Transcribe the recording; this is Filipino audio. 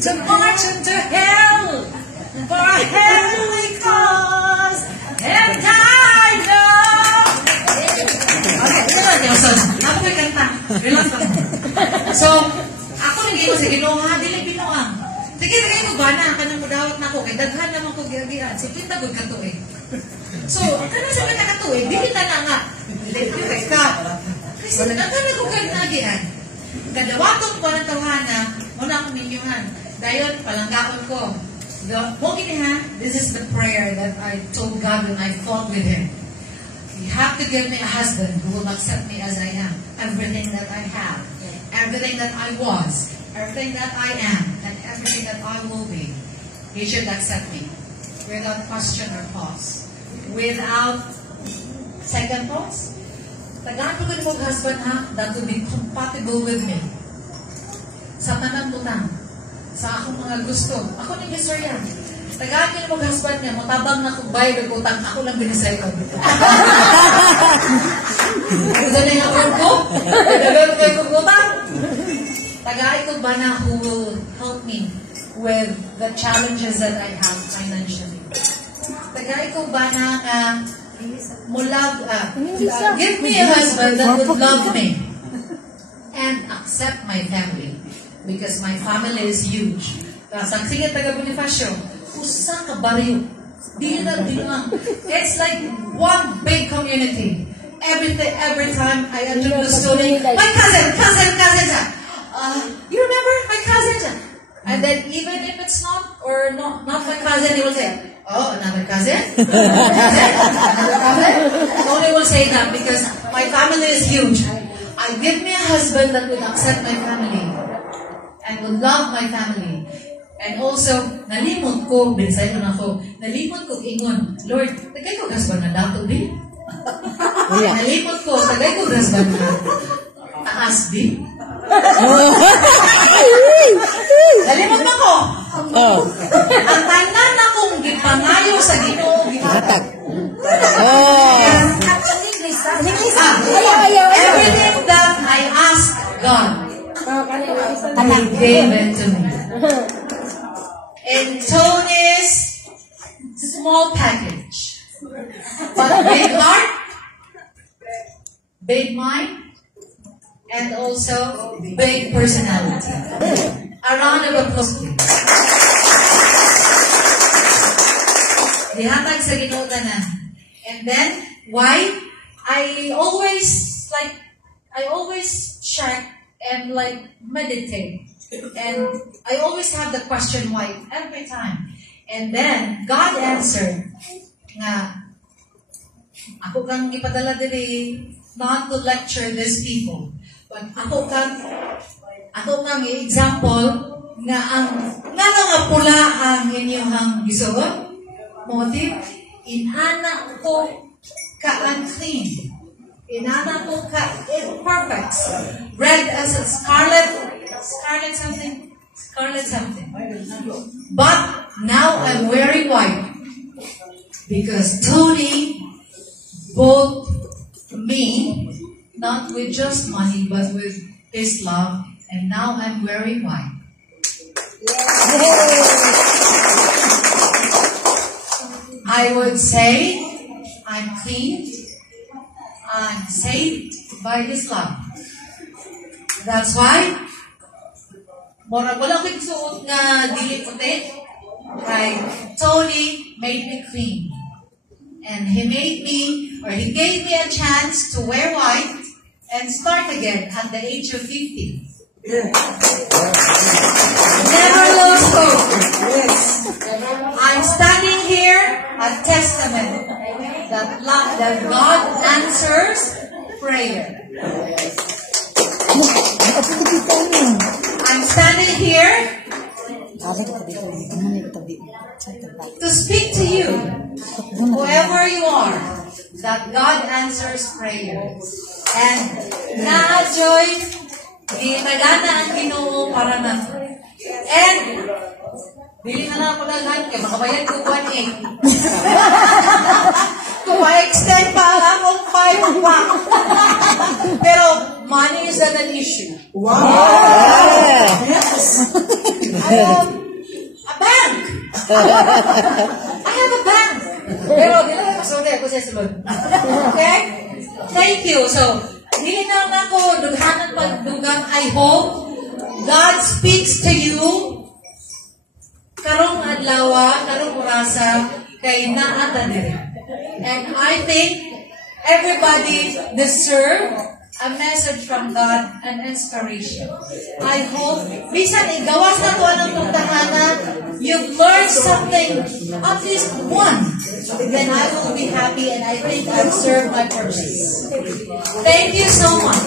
to march into hell for a heavenly cause, and I know. Okay, ito na, Nelson. Ako may kanta. Relax lang. So, ako naging ko sa Ginoo, dili binuang. Sige, ko ba na? Kanang mudawat na ako. Kay daghan naman ko giagian. So, kita gud ka to eh. So, kanang sabi na ka to eh. Dili na nga. Dili ka. Kasi nagkana ko kayo nagian. Kadawatong ko ng tawhana, muna akong ninyuhan. Dayon, palanggakon ko. This is the prayer that I told God when I fought with Him. You have to give me a husband who will accept me as I am. Everything that I have. Everything that I was. Everything that I am. And everything that I will be. He should accept me. Without question or pause. Without second thoughts. Tagaan ko din mong husband ha, that will be compatible with me. Sa tanang butang. Sa akong mga gusto. Ako ni Mr. yan. Tagaan ko din mong husband niya, matabang na kung bayad o utang, ako lang binisay ko. Ito na yung ako ko. Tagaan ko yung utang. Tagaan ko ba na who will help me with the challenges that I have financially. Tagaan ko ba na give me a husband that would love me and accept my family because my family is huge. Ang sige taga Bonifacio, usa ka baryo. Dili na dinang. It's like one big community. Every time I introduce to me, my cousin. You remember my cousin? And then even if it's not my cousin, he will say, oh, another cousin? Another cousin? Only will say that because my family is huge. I give me a husband that would accept my family and would love my family. And also, nalimot ko, binisay ko na ako, nalimot ko ingon, Lord, tagay ko husband na dato din. Nalimot ko, tagay ko husband na taas din. Nalimot na ko. Ang tanan akong gipangayo sa Ginoo gihatag. Everything that I ask God, He gave it to me. In Tony's small package, but big heart, big mind, and also big personality. A round of applause. Dihatag sa Ginoo tanan. And then, why? I always check and meditate. And I always have the question why every time. And then, God answered nga, ako kang ipadala diri not to lecture these people. But ako kang example nga nga pula ang inyong gisugot. Motive, inana ko ka-unclean. Inana ko ka-imperfect. Red as a scarlet something. But now I'm wearing white. Because Tony bought me, not with just money, but with his love. And now I'm wearing white. I would say I'm clean, I'm saved by His love. That's why, wala ko suot nga dili puti, Tony made me clean. And He gave me a chance to wear white and start again at the age of 50. Never lose hope. I'm standing here a testament that God answers prayer. I'm standing here to speak to you, whoever you are, that God answers prayer. And na-joy, di nagana ang Ginoo para na. And bili na ako daghan kay makabayad ko 1.8. Kung ma-extend pa akong 5 pa. Pero money is not an issue. Wow! Yes. a bank. I have a bank. Pero, dila ko kasunod ako sa sulod. Okay? Thank you. So, hindi na ako dughanan pagdugang. I hope God speaks to you karong adlaw, karong orasa, kay naata diri. And I think everybody deserve a message from God and inspiration. I hope, bisan igawas na to anong tugtahanan, you've learned something, at least one. Then I will be happy and I think I've served my purpose. Thank you so much.